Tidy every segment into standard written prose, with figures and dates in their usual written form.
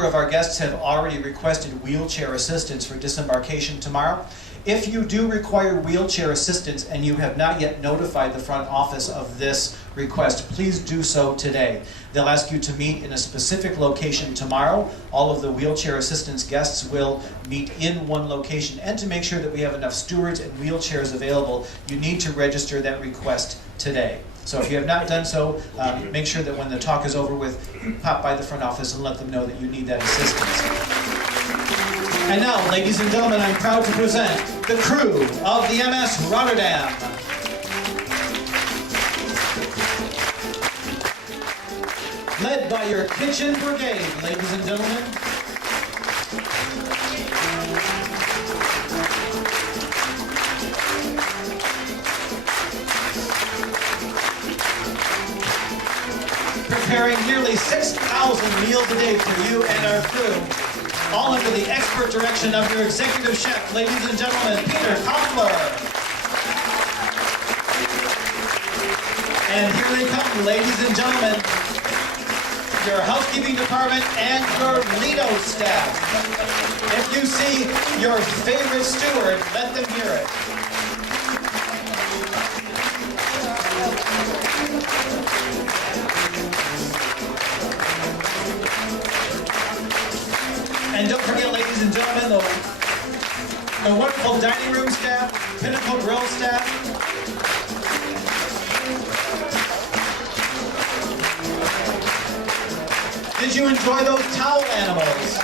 Of our guests have already requested wheelchair assistance for disembarkation tomorrow. If you do require wheelchair assistance and you have not yet notified the front office of this request, please do so today. They'll ask you to meet in a specific location tomorrow. All of the wheelchair assistance guests will meet in one location. And to make sure that we have enough stewards and wheelchairs available, you need to register that request today. So if you have not done so, make sure that when the talk is over with, you pop by the front office and let them know that you need that assistance. And now, ladies and gentlemen, I'm proud to present the crew of the MS Rotterdam. Led by your kitchen brigade, ladies and gentlemen. Preparing nearly 6,000 meals a day for you and our crew, all under the expert direction of your executive chef, ladies and gentlemen, Peter Koffler. And here they come, ladies and gentlemen, your housekeeping department and your Lido staff. If you see your favorite steward, let them hear it. And don't forget, ladies and gentlemen, the wonderful dining room staff, Pinnacle Grill staff. Did you enjoy those towel animals?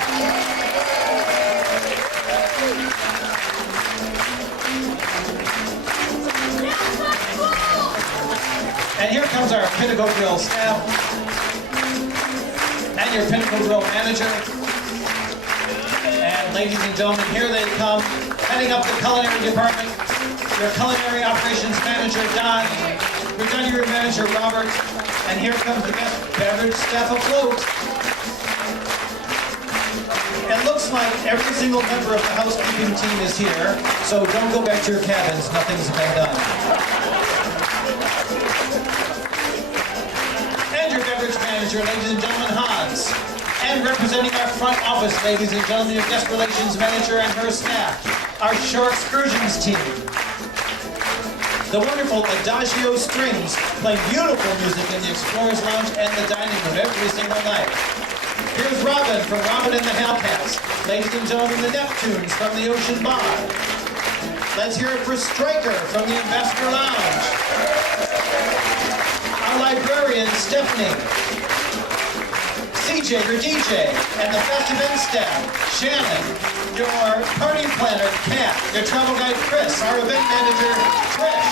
And here comes our Pinnacle Grill staff and your Pinnacle Grill manager. And ladies and gentlemen, here they come, heading up the culinary department, your culinary operations manager, Don, your dining room manager, Robert, and here comes the best beverage staff afloat. It looks like every single member of the housekeeping team is here, so don't go back to your cabins, nothing's been done. And your beverage manager, ladies and gentlemen, Hans. And representing our front office, ladies and gentlemen, your guest relations manager and her staff, our shore excursions team. The wonderful Adagio Strings play beautiful music in the Explorers Lounge and the dining room every single night. Here's Robin from Robin and the Hellcats. Ladies and gentlemen, the Neptunes from the Ocean Bar. Let's hear it for Stryker from the Ambassador Lounge. Our librarian, Stephanie. CJ, your DJ, and the Fest Event staff, Shannon, your party planner, Kat, your travel guide, Chris, our event manager, Trish,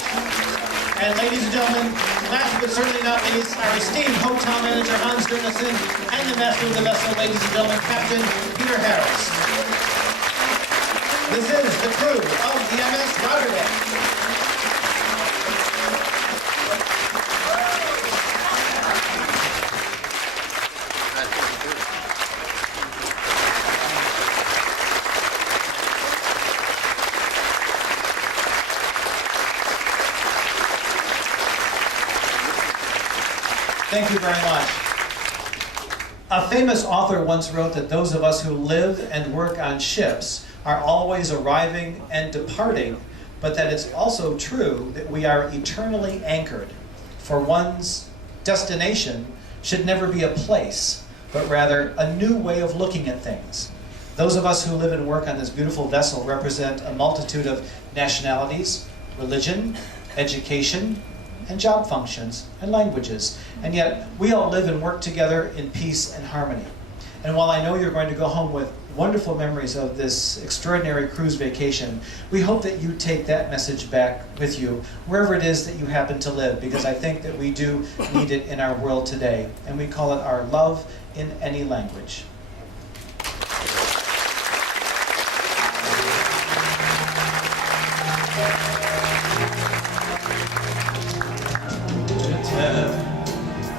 and ladies and gentlemen, last but certainly not least, our esteemed hotel manager, Hans Durnesen, and the master of the vessel, ladies and gentlemen, Captain Peter Harris. This is the crew of the MS Rotterdam. Thank you very much. A famous author once wrote that those of us who live and work on ships are always arriving and departing, but that it's also true that we are eternally anchored. For one's destination should never be a place, but rather a new way of looking at things. Those of us who live and work on this beautiful vessel represent a multitude of nationalities, religion, education, and job functions, and languages. And yet, we all live and work together in peace and harmony. And while I know you're going to go home with wonderful memories of this extraordinary cruise vacation, we hope that you take that message back with you, wherever it is that you happen to live, because I think that we do need it in our world today. And we call it our love in any language.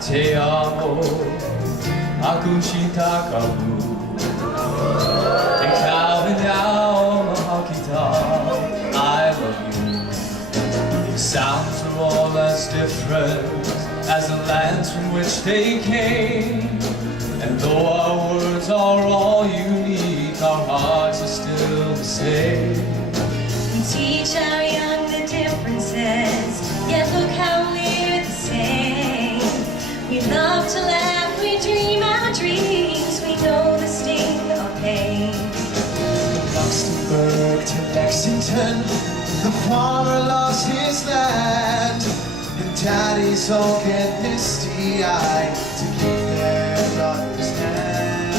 Te amo, aku cinta kamu. Ikaw ang mahal kita. I love you. The sounds are all as different as the lands from which they came. And though our words are all unique, our hearts are still the same. We teach our young the differences, yet look how we're the same. We love to laugh, we dream our dreams, we know the sting of pain. From Luxembourg to Lexington, the farmer lost his land, and daddies all get misty-eyed to keep their daughter's hand.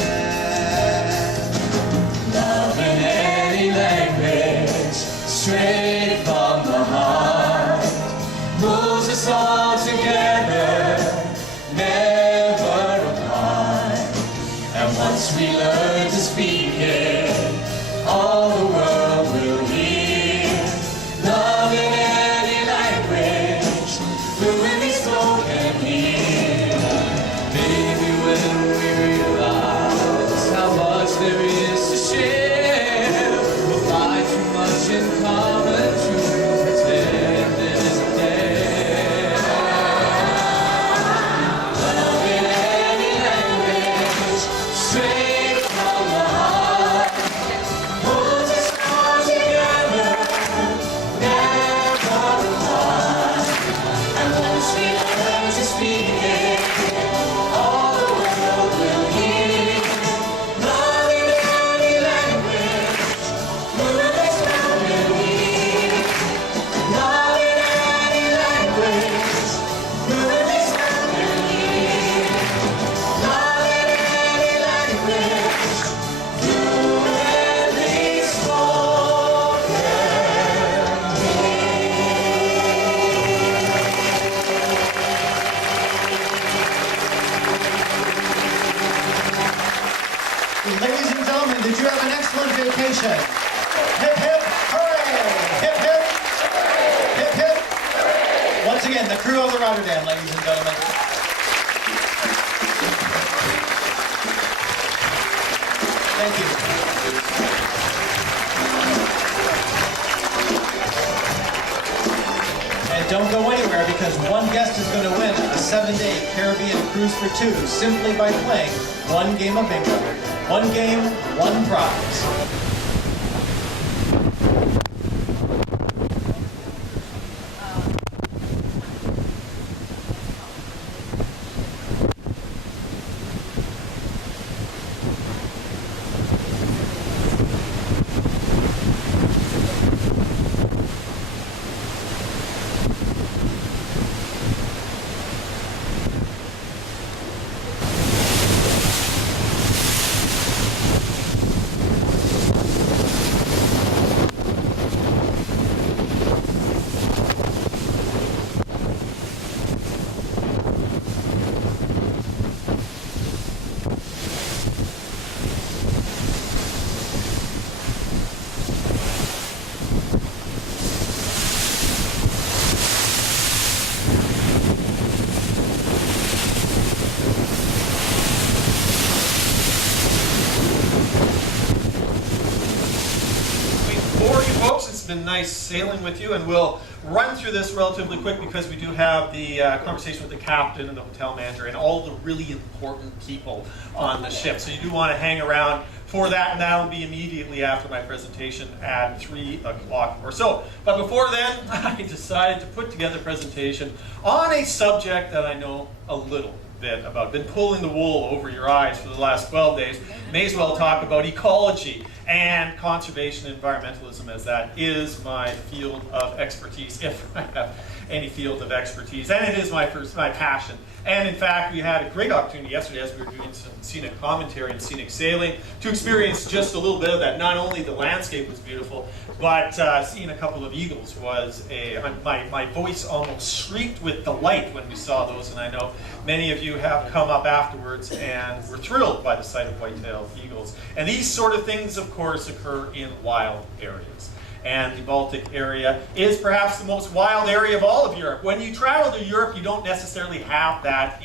Love in any language, straight from the heart, moves us all together, never apart. And once we learn to speak it, all the world will hear. Love in any language, fluently spoken here. Maybe when we realize how much there is to share, we'll find too much in common to pretend it isn't there. Love in any language, straight from the heart, holds us all together, never apart. And once we learn to speak it, all the world will hear. Love in any language, fluently spoken here. Love in any language, fluently spoken here. Love in any language, fluently spoken Ladies and gentlemen, did you have an excellent vacation? Hip hip, hooray! Hip hip, hip hip. Once again, the crew of the Rotterdam, ladies and gentlemen. Thank you. And don't go anywhere, because one guest is going to win a 7-day Caribbean cruise for two simply by playing one game of bingo. One game, one prize. It's been nice sailing with you, and we'll run through this relatively quick because we do have the conversation with the captain and the hotel manager and all the really important people on the ship. So you do want to hang around for that, and that'll be immediately after my presentation at 3 o'clock or so. But before then, I decided to put together a presentation on a subject that I know a little bit about. Been pulling the wool over your eyes for the last 12 days. May as well talk about ecology and conservation and environmentalism, as that is my field of expertise, if I have any field of expertise. And it is my passion. And in fact, we had a great opportunity yesterday as we were doing some scenic commentary and scenic sailing to experience just a little bit of that. Not only the landscape was beautiful, but seeing a couple of eagles was my voice almost shrieked with delight when we saw those. And I know many of you have come up afterwards and were thrilled by the sight of white-tailed eagles. And these sort of things, of course, occur in wild areas. And the Baltic area is perhaps the most wild area of all of Europe. When you travel to Europe, you don't necessarily have that